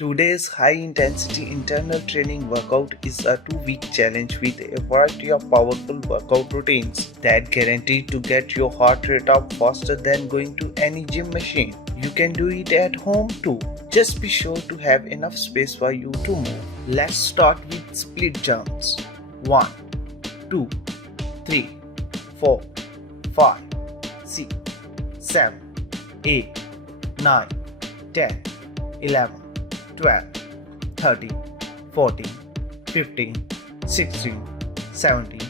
Today's high-intensity internal training workout is a 2-week challenge with a variety of powerful workout routines that guarantee to get your heart rate up faster than going to any gym machine. You can do it at home too. Just be sure to have enough space for you to move. Let's start with split jumps. 1, 2, 3, 4, 5, 6, 7, 8, 9, 10, 11, 12, 13, 14, 15, 16, 17,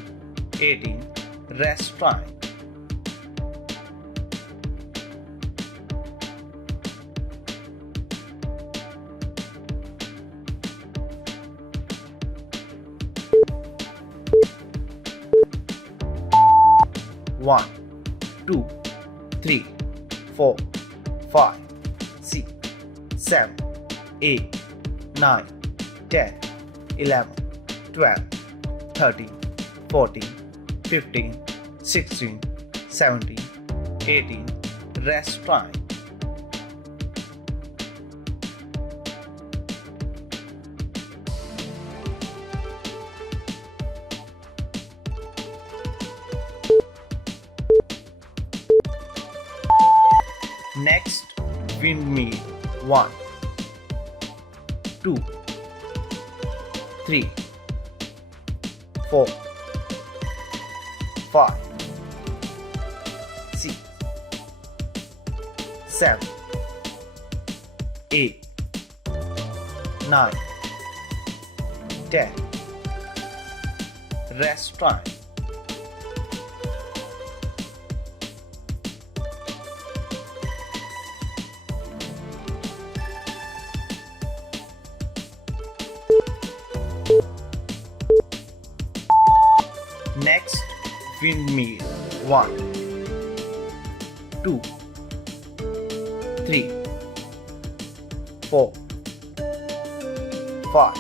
18. Rest time. One, 2, 3, 4, 5, 6, 7, 8, 9, 10, 11, 12, 13, 14, 15, 16, 17, 18. Rest time. Next, windmill. 1, 2, 3, 4, 5, 6, 7, 8, 9, 10. Rest time. Next, windmill. 1, 2, 3, 4, 5,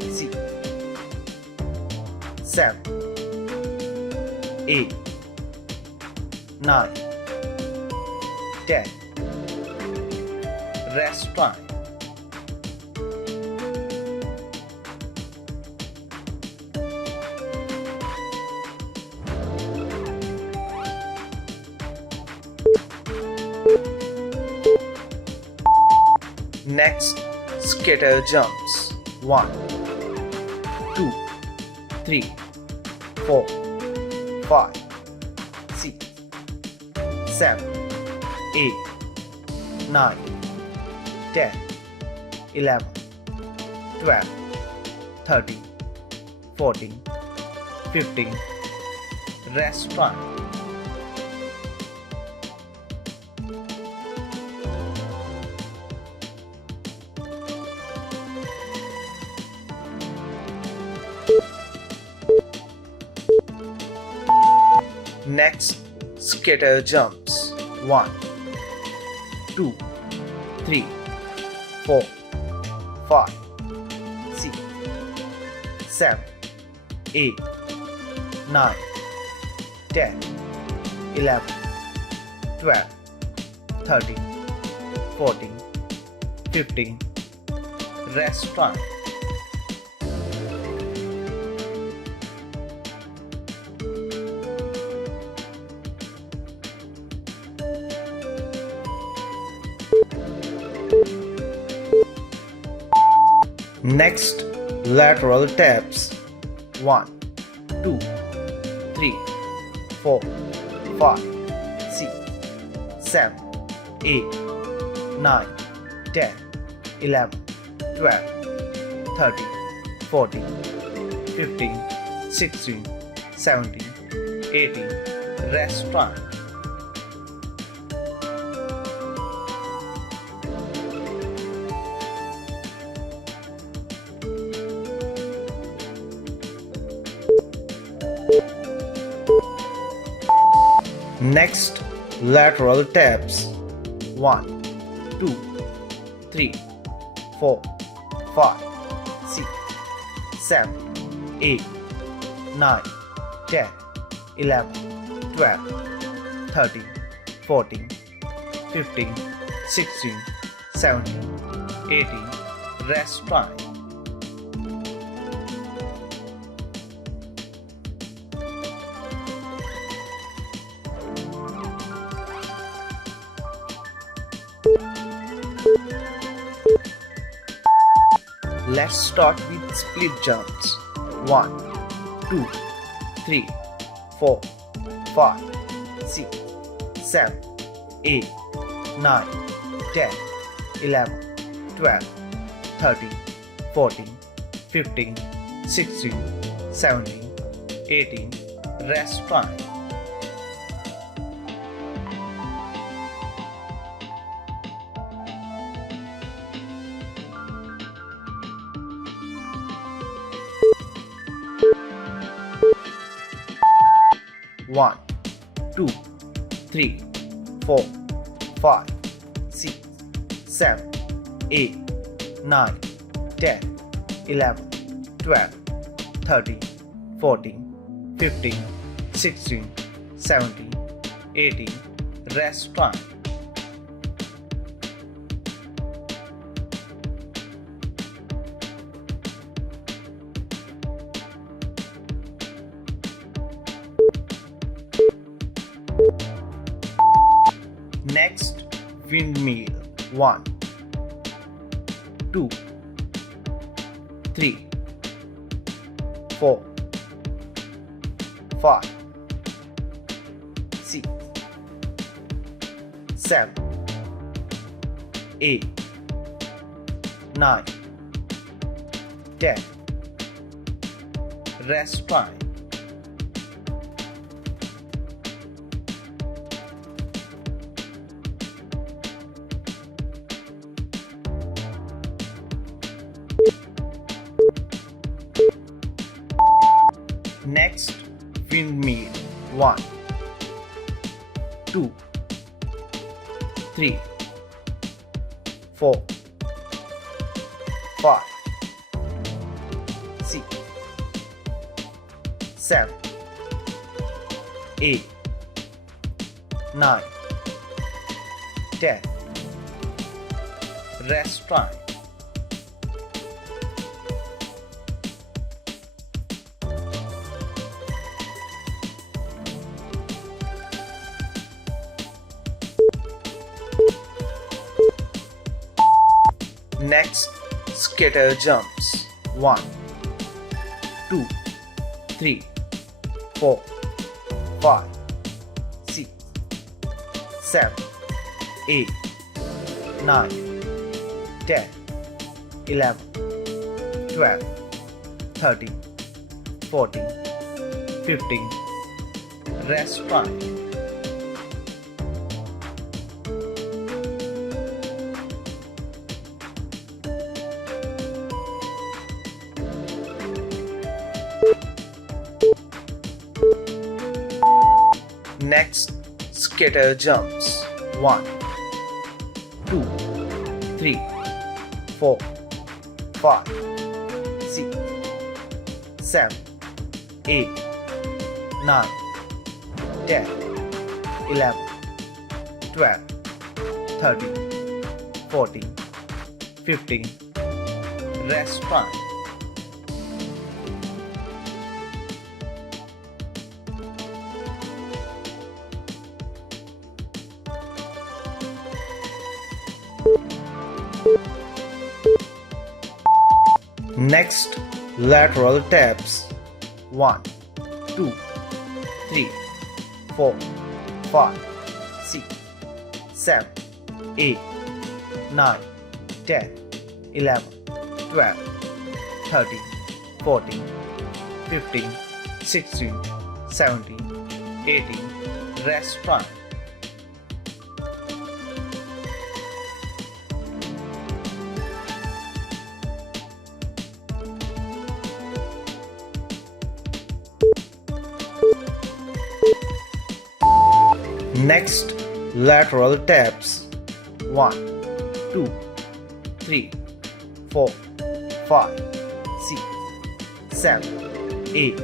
6, 7, 8, 9, 10. Rest time. Next, scatter jumps. 1, 2, 3, 4, 5, 6, 7, 8, 9, 10, 11, 12, 13, 14, 15. Rest time. Next, scatter jumps. 1, 2, 3, 4, 5, 6, 7, 8, 9, 10, 11, 12, 13, 14, 15. Rest time. Next, lateral taps. 1, 2, 3, 4, 5, 6, 7, 8, 9, 10, 11, 12, 13, 14, 15, 16, 17, 18. Rest time. Next, lateral taps. 1, 2, 3, 4, 5, 6, 7, 8, 9, 10, 11, 12, 13, 14, 15, 16, 17, 18. Rest time. Let's start with split jumps. 1, 2, 3, 4, 5, 6, 7, 8, 9, 10, 11, 12, 13, 14, 15, 16, 17, 18. Rest time. One, 2, 3, 4, 5, 6, 7, 8, 9, 10, 11, 12, 13, 14, 15, 16, 17, 18. Rest time. Next, windmill. 1, 2, 3, 4, 5, 6, 7, 8, 9, 10. Rest time. Next, windmill. 1, 2, 3, 4, 5, 6, 7, 8, 9, 10. Rest time. Next, scatter jumps. 1, 2, 3, 4, 5, 6, 7, 8, 9, 10, 11, 12, 13, 14, 15. Rest time. Next, scatter jumps. 1, 2, 3, 4, 5, 6, 7, 8, 9, 10, 11, 12, 13, 14, 15. Rest time. Next, lateral taps. 1, 2, 3, 4, 5, 6, 7, 8, 9, 10, 11, 12, 13, 14, 15, 16, 17, 18. Rest time. Next, lateral taps. 1, 2, 3, 4, 5, 6, 7, 8,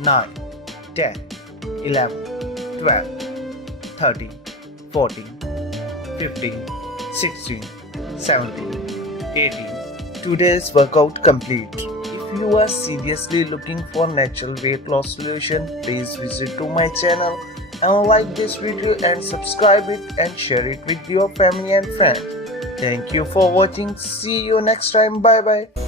9, 10, 11, 12, 13, 14, 15, 16, 17, 18. Today's workout complete. If you are seriously looking for natural weight loss solution, please visit to my channel and like this video and subscribe it and share it with your family and friends. Thank you for watching. See you next time. Bye bye.